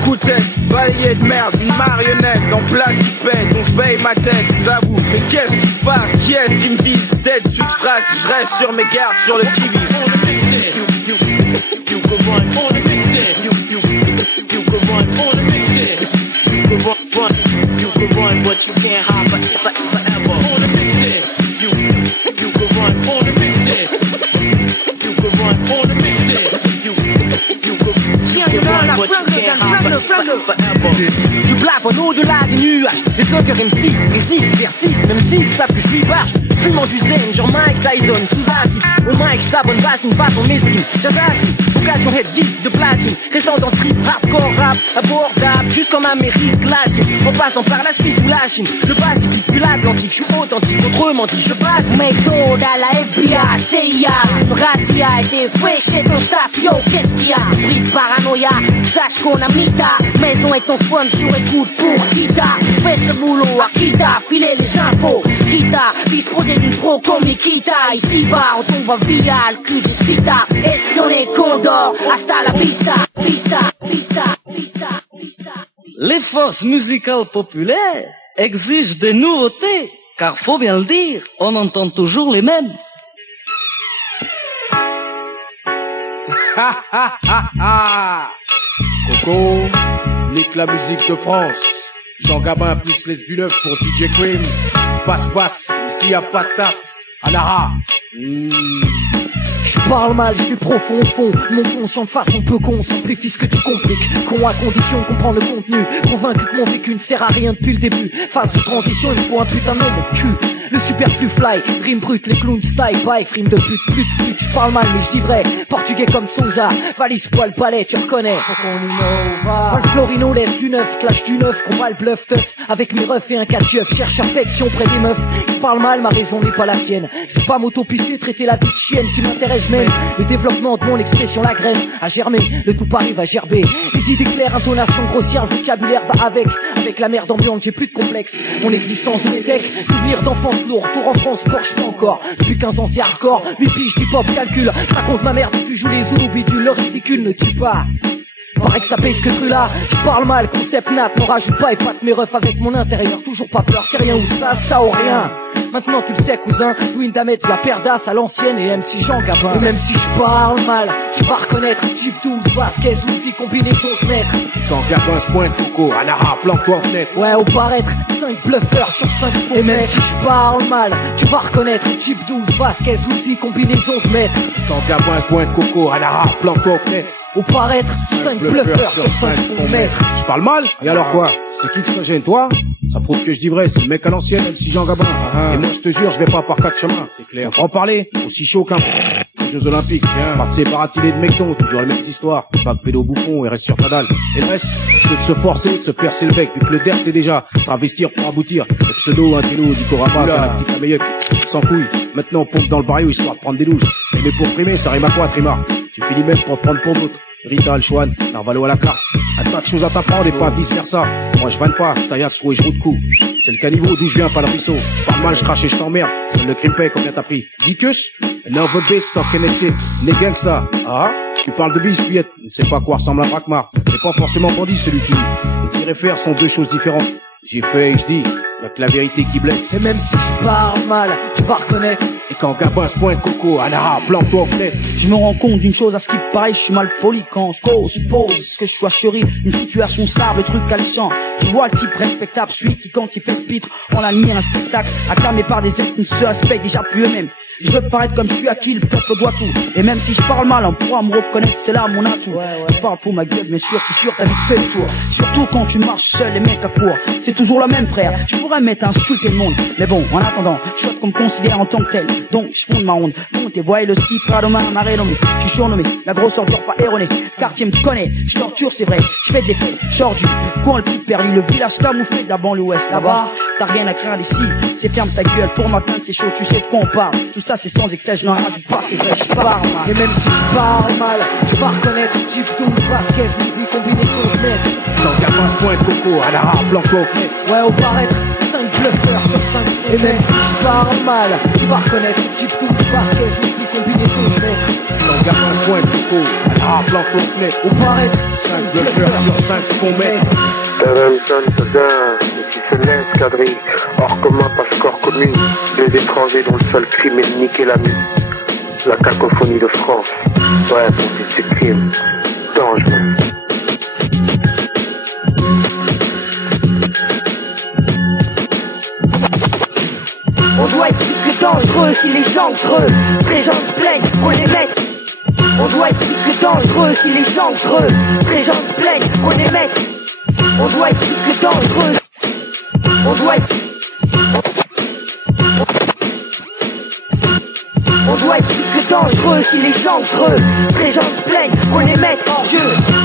coup de tête, balayé de merde, une marionnette, en place qui pète, on se paye ma tête, j'avoue, mais qu'est-ce qui se passe, qui est-ce qui me vise, tête substrat, je reste sur mes gardes, sur le qui-vive. On the mission. You go run on the mission. You go run on the mission. You go run, but you can't hide forever. On the mission. You go run on the mission. You go run on the mission. You go run, but you can't hide forever. Du plafond au-delà des nuages, des cœurs MC résistent, persistent, même s'ils savent que je suis vache. Fumant du zen, genre Mike Tyson, sous acide. Au mic, s'abonne, passe une façon mesquine. J'assassine, occasion head 10 de platine. Restant dans strip, hardcore, rap, abordable, juste comme Amérique latine. En passant par la Suisse ou la Chine, le Pacifique, puis l'Atlantique, je suis authentique, autrement dit, je passe. Méthode à la FBI, CIA, razzia et des fresh et ton staff, yo, qu'est-ce qu'il y a? Bris de paranoïa, sache qu'on a mita. Maison et ton phone sur écoute pour Kita. Fais ce boulot à Kita, filer les infos. Kita, disposer d'une pro comme Nikita. Ici bas, on tombe via le cul des Cita. Espionner Condor, hasta la vista. Vista, vista, vista, vista. Les forces musicales populaires exigent des nouveautés, car faut bien le dire, on entend toujours les mêmes. Coco, nique la musique de France. Jean Gabin plus les du neuf pour DJ Cream. Passe, ici y a pas de tasse. Anara. Je parle mal, je suis profond au fond. Mon conscient de façon peu con simplifie ce que tu compliques. Con à condition de comprendre le contenu. Convaincu que mon vécu ne sert à rien depuis le début. Phase de transition, il faut un putain de nom de cul. Le superflu fly, rime brut, les clowns style, bye, frime de pute, plus de flux. Je parle mal mais je dis vrai, portugais comme Souza. Valise poil palais, tu reconnais. Pas le Florino, laisse du neuf, clash du neuf, combat le bluff teuf. Avec mes refs et un 4 cherche affection près des meufs. Je parle mal, ma raison n'est pas la tienne. C'est pas m'autopisser, traiter la vie de chienne qui m'intéresse même. Le développement de mon expression, la graine a germé, le coup arrive à gerber. Les idées claires, intonation grossière, le vocabulaire va avec la merde ambiante, j'ai plus de complexe. Mon existence de métèque, souvenir d'enfance lourd, tour en France, Porsche pas encore. Depuis 15 ans c'est hardcore, 8 piges, du pop, calcul. Je raconte ma merde, tu joues les zoulous, bidule, le ridicule ne tue pas. Paraît que ça pèse que cru là, je parle mal, concept nat, n'en rajoute pas et pâte mes refs avec mon intérieur, toujours pas peur, c'est rien ou ça ou rien. Maintenant tu le sais cousin, Louis Damet, la paire d'as à l'ancienne et MC Jean Gabin. Et même si je parle mal, tu vas reconnaître type 12, Vasquez, Lucy, combinaison de maître. Quand Gabin se pointe, Coco, Anara, planque-toi en fenêtre. Ouais, au paraître, 5 bluffeurs sur 5 fronts. Et même si je parle mal, tu vas reconnaître type 12, Vasquez, Lucy, combinaison de maître. Quand Gabin se pointe, Coco, Anara, planque-toi en fenêtre. Au paraître, 5 bluffeurs sur 5 mètres. Je parle mal? Et alors quoi? C'est qui que ça gêne, toi? Ça prouve que je dis vrai, c'est le mec à l'ancienne, MC Jean Gabin. Et moi, je te jure, je vais pas par 4 chemins. C'est clair. On va en parler, aussi chaud qu'un Jeux Olympiques. Parti baratilé de mecton, toujours les mêmes histoires. Pas de pédo bouffon et reste sur ta dalle. Et le reste, c'est de se forcer, de se percer le bec, vu que le derp est déjà. Travestir pour aboutir. Le pseudo, un télo, Dico Rabat, un petit caméliec. Sans couilles. Maintenant, on pompe dans le barrio, histoire de prendre des douches. Mais pour primer, ça rime à quoi, Trimar? Tu finis même pour te prendre pour d'autres. Rita, Chouane, Narvalo à la carte. Un tas de choses à t'apprendre et pas vice versa. Moi je vanne pas, taillade, et je roule de coups. C'est le caniveau d'où je viens, pas le ruisseau. Je parle mal, je crache et je t'emmerde. C'est le crime paye, combien t'as pris? 10 queues? Nerve base, sans Kennedy. N'est gang que ça. Ah? Tu parles de biscuit, ne sais pas quoi ressemble à Brakmar. C'est pas forcément bandit celui qui et qui réfère sont deux choses différentes. J'ai fait et je dis, y'a que la vérité qui blesse. Et même si je parle mal, tu vas reconnaître. Et quand Gabin se pointe, Coco, Anara, plante-toi en fenêtre. Je me rends compte d'une chose à ce qui paraît, je suis mal poli quand je suppose que je sois chéri, une situation stable, le truc alléchant. Je vois le type respectable, celui qui quand il fait le pitre, on admire un spectacle, acclamé par des êtres qui ne se respectent déjà plus eux-mêmes. Je veux paraître comme celui à qui le peuple doit tout. Et même si je parle mal, on pourra me reconnaître, c'est là mon atout. Je parle pour ma gueule, bien sûr, c'est sûr, t'as vite fait le tour. Surtout quand tu marches seul, les mecs à court. C'est toujours la même, frère. Je pourrais m'être insulté le monde. Mais bon, en attendant, je souhaite qu'on me considère en tant que tel. Donc, je fonde ma ronde. Comptez, voyez le ski, Pradomain, marée nommé. Je suis surnommé, la grosse ordure pas erronée. Quartier me connaît, je torture, c'est vrai. Je fais des faits, genre du coin le plus perdu, le village camouflé d'avant l'ouest. Là-bas, t'as rien à craindre ici. C'est ferme ta gueule, pour ma teinte, c'est chaud, tu sais de quoi on parle. Tout ça, c'est sans excès, je n'en rajoute pas, c'est vrai, je parle mal. Et même si je parle mal, tu vas reconnaître type 12, Vasquez, musique, combinaison de mètres. Quand Gabin se pointe, Coco, Anara, planque-toi au fenêtre. Ouais, au paraître, 5 bluffeurs sur 5. Et même si je parle mal, tu vas reconnaître type 12, Vasquez, musique, combinaison de mètres. Quand Gabin se pointe, Coco, Anara, planque-toi au fenêtre. Au paraître, 5 bluffeurs sur 5, ce qu'on met. Qui se laisse quadrille, hors commun passe corps commune, deux étrangers dont le seul crime est de niquer la mue. La cacophonie de France, ouais, pour ces crimes, dangereux. On doit être plus que dangereux si les gens creux. Les gens se plaignent, faut les mettre. On doit être plus que dangereux si les gens creux. Présence pleine, on les met. On doit être plus que dangereux. On doit être... On doit être plus que dangereux si les gens creux. Présence pleine, on les met hors jeu.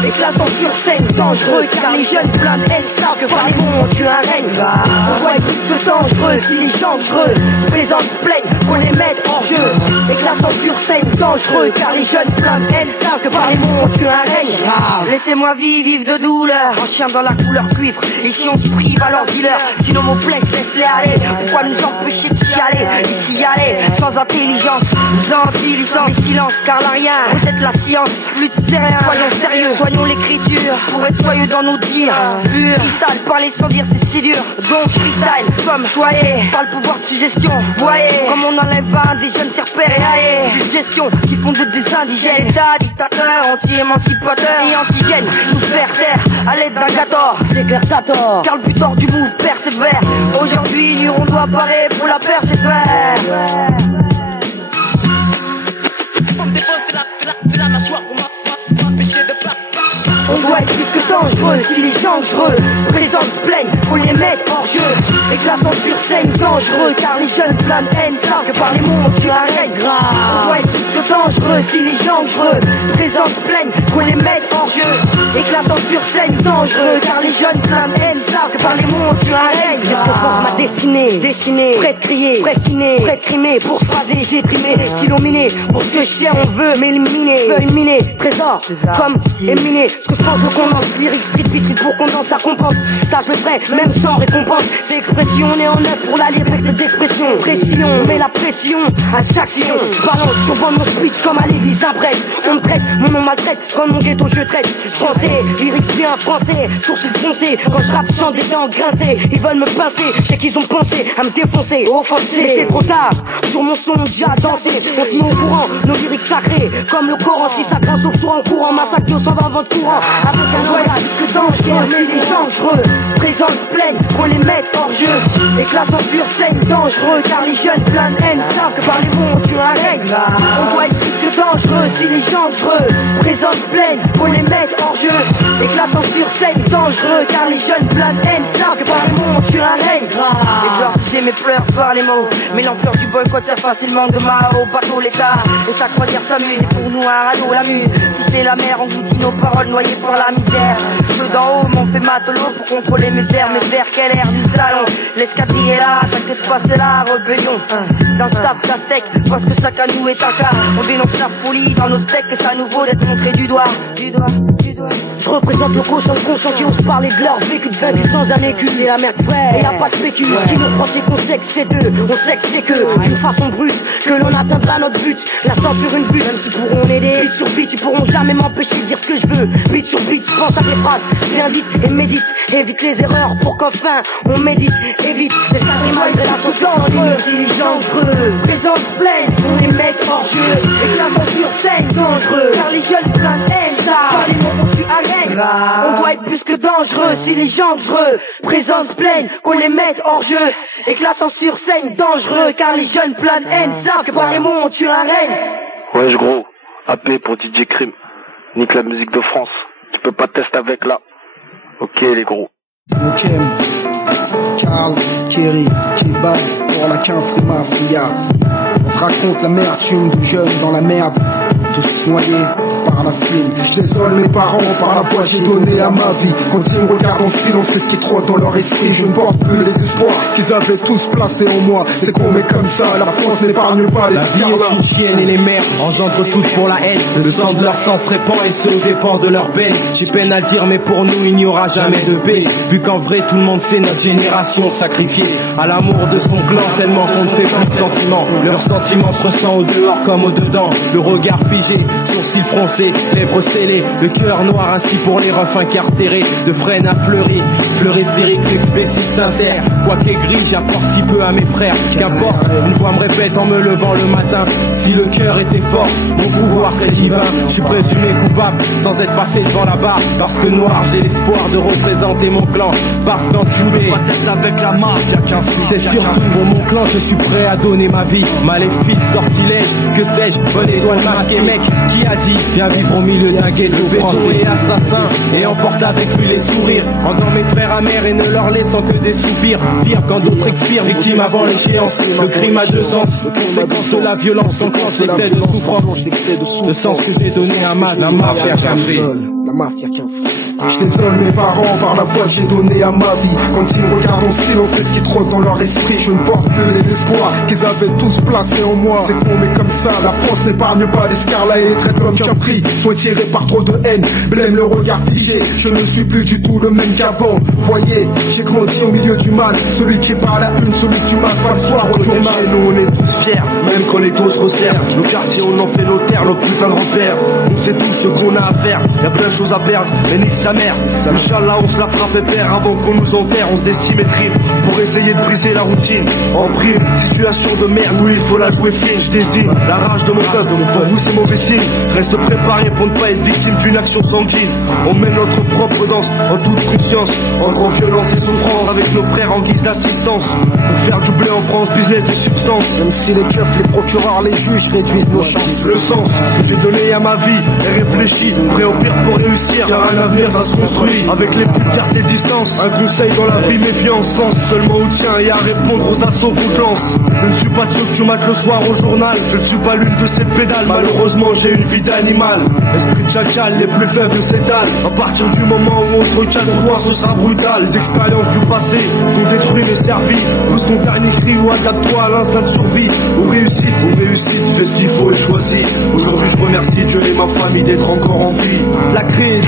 Éclatant sur scène, dangereux car les jeunes pleins de haine savent que par les mots on tue un règne. On doit être plus que dangereux si les gens creux. Présence pleine, on les met hors jeu. Éclatant sur scène, dangereux car les jeunes pleins de haine savent que par les mots on tue un règne. Laissez-moi vivre de douleur, en chien dans la couleur cuivre. Ici on se prive à leur dealer, sinon mon flex laisse-les aller. Pourquoi nous empêcher de chialer, d'ici aller, sans intelligence. Anti-licence, silence, car là rien, vous êtes la science, plus de rien. Soyons sérieux, soyons l'écriture, pour être joyeux dans nos dires. Pur, cristal, parler sans dire c'est si dur. Donc freestyle, comme choyé, par le pouvoir de suggestion. Voyez, comme on enlève un des jeunes serpents et allez, gestion, qui font de des indigènes. État, dictateur, anti-émancipateur et antigène. Nous faire taire, à l'aide d'un 14. C'est clair, t'as tort, car le buteur du bout persévère. Aujourd'hui, on doit parer pour la persévère. On doit être plus que dangereux si les gens creux. Présence pleine, faut les mettre hors jeu. Éclatant sur scène, dangereux car les jeunes pleins de haine savent que par les mots on tue un règne. On doit être plus que dangereux si les gens creux. Présence pleine, faut les mettre hors jeu. Éclatant sur scène, dangereux car les jeunes pleins de haine savent que par les mots on tue un règne. Qu'est-ce que je pense ma destinée? Destinée, prescriée, prestinée, prescrimée. Pour se phraser, j'ai trimé, stylo miné. Pour ce que je sais, on veut m'éliminer. Feuille minée, trésor, comme éminé. Ce que je pense, le condense, lyrique, street beat, pour qu'on danse, ça compense. Ça je le ferai, même sans récompense. C'est expression, on est en œuvre pour la liberté d'expression. Pression, mais la pression à chaque sillon. Balance sur bande mon speech comme à l'église après. On me traite, mon nom maltraite, comme mon ghetto je traite. Français, lyrique bien français, sourcils foncés. Quand je rappe, chante des dents grincées. Ils veulent me pincer, je sais qu'ils ont pensé à me défoncer, offenser. Mais c'est trop tard, sur mon son, déjà dansé. On te met au courant, nos lyriques sacrés. Comme le Coran, si ça grince au tour en courant. Massacre 220 vents de courant. Avec un voyage, que dangereux, mais les dangereux. Présence pleine, on les met hors jeu. Éclatant sur scène, dangereux, car les jeunes pleins de haine savent que par les mots on tue un règne. On doit être plus que dangereux si les dangereux. Présence pleine, on les met hors jeu. Éclatant sur scène, dangereux, car les jeunes pleins de haine savent que par les mots on tue un règne. Exorciser mes pleurs par les mots, mais l'ampleur du boycott c'est facilement de ma au bateau l'état. Et chaque croisière s'amuse, et pour nous un radeau la muse. Si c'est la mer, on goûte nos paroles noyées par la misère. Ceux d'en haut m'ont fait matelot pour contrôler mes terres, mais vers quel air nous allons. L'escadrille est là, t'inquiète pas c'est la rébellion. Dans staff d'Aztèque, parce que chacun nous est un cas. On dénonce la folie dans nos steaks, et ça nous vaut d'être montré du doigt. Je représente le conscient qui ose parler de leur vécu de 20 sans années que c'est la merde vraie. Et y'a pas de PQ, ce qui nous croit c'est qu'on sait que c'est deux. On sait que c'est que d'une façon brute que l'on atteindra notre but. La censure une butte, même s'ils pourront m'aider. Beat sur beat, ils pourront jamais m'empêcher de dire ce que je veux. Beat sur beat, je pense à tes phrases, bien dites et médite. Évite les erreurs pour qu'enfin on médite. Évite les patrimoines de la société. Si les gens creux, présence pleine, on les met hors jeu. Éclatant sur scène, dangereux, car les jeunes pleins de haine, ça, par les mots on tue un règne. On doit être plus que dangereux si les gens creux. Présence pleine, qu'on les mette hors jeu. Éclatant sur scène, dangereux, car les jeunes pleins de haine savent que par les mots on tue un règne. Wesh gros, appelé pour DJ Crime. Nique la musique de France. Tu peux pas tester avec là. Ok les gros. Moken, Carl, Kerry, Kidbad, pour la Free Mafia. On te raconte l'amertume du jeune dans la merde, tous noyés par la film. Je désole mes parents par la voix que j'ai donnée à ma vie. Quand ils me regardent en silence, c'est ce qui trotte dans leur esprit. Je ne porte plus les espoirs qu'ils avaient tous placés en moi. C'est qu'on est comme ça, la France n'épargne pas les esclaves. La vie est une chienne et les mères engendrent toutes pour la haine. Le sang de leur sang se répand et ce dépend de leur peine. J'ai peine à le dire mais pour nous il n'y aura jamais de paix. Vu qu'en vrai tout le monde sait notre génération sacrifiée à l'amour de son clan tellement qu'on ne fait plus de sentiments. Leurs sentiments se ressentent au dehors comme au dedans. Le regard figé, sourcils froncés, blessé, lèvres scellées, le cœur noir ainsi pour les refs incarcérés. De Fresnes à Fleury, fleuriste lyrique, explicite, sincère. Quoi qu'aigri, j'apporte si peu à mes frères. Qu'importe, une voix me répète en me levant le matin. Si le cœur était fort, mon pouvoir serait divin. Je suis présumé coupable, sans être passé devant la barre. Parce que noir, j'ai l'espoir de représenter mon clan. Parce qu'entouré, avec la mafia qu'un fils. C'est surtout pour mon clan, je suis prêt à donner ma vie. Maléfice, sortilège, que sais-je, bonne étoile masquée, mec. Qui a dit, viens vivre au milieu d'un ghetto français et assassin. Et emporte avec lui les sourires. Endors mes frères amers et ne leur laissant que des soupirs. Pire quand d'autres expirent, victimes avant l'échéance. Le crime a deux sens, le conséquence de la violence enclenche l'excès de souffrance. Le sens que j'ai donné à la mafia qu'un fils. La mafia qu'un fils. Je désole mes parents par la foi que j'ai donnée à ma vie. Quand ils me regardent en silence, c'est ce qui trotte dans leur esprit. Je ne porte plus les espoirs qu'ils avaient tous placés en moi. C'est con mais comme ça, la France n'épargne pas les scarlats et traite l'homme qu'un prix. Soit tiré par trop de haine, blême le regard figé. Je ne suis plus du tout le même qu'avant. Voyez, j'ai grandi au milieu du mal. Celui qui est par la une, celui que tu m'as pas le soir au journal. Nous on est tous fiers, même quand les dos se resserrent. Nos quartiers on en fait nos terres, nos putains de repères. On sait tous ce qu'on a à faire, y'a plein de choses à perdre, mais nique sa mère. Inch'Allah on se la frappe et perd avant qu'on nous enterre. On se décime et trime pour essayer de briser la routine. En prime, situation de merde, oui il faut la jouer fine. Je désigne la rage de mon peuple, pour vous c'est mauvais signe. Reste préparé pour ne pas être victime d'une action sanguine. On mène notre propre danse en toute conscience, entre violence et souffrance, avec nos frères en guise d'assistance. Pour faire du blé en France, business et substance. Même si les keufs, les procureurs, les juges réduisent nos chances. Le sens que j'ai donné à ma vie est réfléchi, prêt au pire pour réussir. Car à l'avenir ça se construit avec les plus cartes et distances. Un conseil dans la vie, méfiance, sens seulement au tien et à répondre aux assauts qu'on te lance. Je ne suis pas sûr que tu mates le soir au journal. Je ne suis pas l'une de ces pédales. Malheureusement j'ai une vie d'animal. Esprit de chacal, les plus faibles s'étalent. À partir du moment où on se recale droit, ce sera brutal. Les expériences du passé ont détruit mes servis. Pousse ton dernier cri ou adapte-toi à l'instinct de survie. Ou réussite, fais ce qu'il faut et choisis. Aujourd'hui je remercie Dieu et ma famille d'être encore en vie. La crise,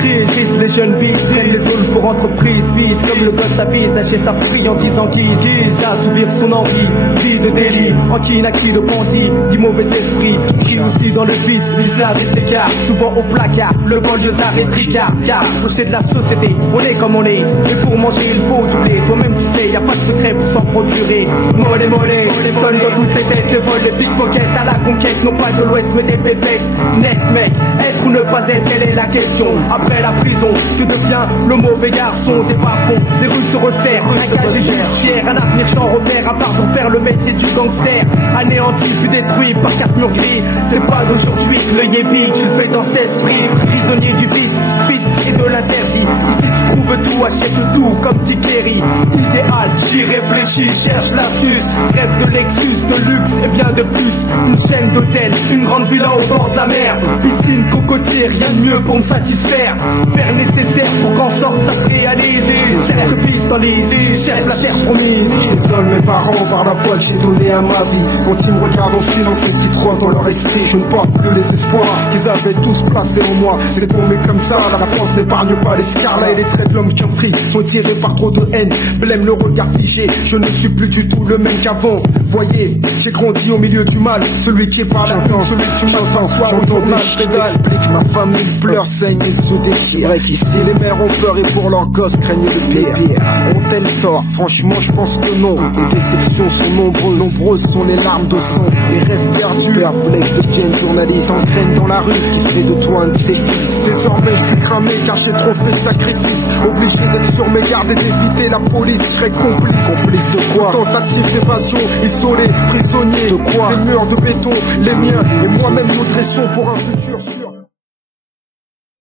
les jeunes bis prennent les zones pour entreprise. Vise comme le gosse avise d'acheter sa friandise en guise. Vise à assouvir son envie, vie de délit, en qui naquit de bandit, du mauvais esprit. Qui aussi dans le vice, vise la vie de ses gars. Souvent au placard, le banlieusard est tricard. Car au sein de la société, on est comme on est. Et pour manger il faut du blé. Toi-même tu sais, y a pas de secret pour s'en procurer. Mollet, sonne dans toutes les têtes. Des vols, des pickpockets à la conquête. Non pas de l'ouest mais des pépettes. Net mec, être ou ne pas être, quelle est la question? Après la prison, que devient le mauvais garçon? Des patrons, les rues se resserrent. Un casier judiciaire, un avenir sans repère. À part d'en faire le métier du gangster. Anéanti puis détruit par 4 murs gris. C'est pas d'aujourd'hui que l'œil est big. Tu le fais dans cet esprit, prisonnier du vice, fils et de l'interdit. Ici tu trouves tout, achète tout comme Tikeri. Idéal, j'y réfléchis, cherche l'astuce. Rêve de Lexus, de luxe et bien de plus. Une chaîne d'hôtels, une grande villa au bord de la mer. Piscine, cocotier, rien de mieux pour me satisfaire. Faire nécessaire pour qu'en sorte ça se réalise. Cherche le piste dans les idées, cherche la terre promise. Je désole mes parents par la foi que j'ai donnée à ma vie. Quand ils me regardent en silence, c'est ce qui trotte dans leur esprit. Je ne porte plus les espoirs qu'ils avaient tous placés en moi. C'est tombé comme ça, la France n'épargne pas les scarlats et les traits de l'homme qu'un frit. Sont tirés par trop de haine, blême le regard figé. Je ne suis plus du tout le même qu'avant. Voyez, j'ai grandi au milieu du mal. Celui qui est par la fin, celui que tu m'entends soir au journal. Je t'explique, ma famille pleure, saigne et se déchire. Ici les mères ont peur et pour leurs gosses craignent le pire. Ont-elles tort? Franchement je pense que non. Les déceptions sont nombreuses, nombreuses sont les larmes de sang. Les rêves perdus, père voulait que je devienne journaliste. S'engraine dans la rue qui fait de toi un de ses fils. Désormais je suis cramé car j'ai trop fait de sacrifices. Obligé d'être sur mes gardes et d'éviter la police. Je serais complice. Complice de quoi? Tentative d'évasion, isolé, prisonnier. De quoi? Les murs de béton, les miens et moi-même nous dressons pour un futur sûr.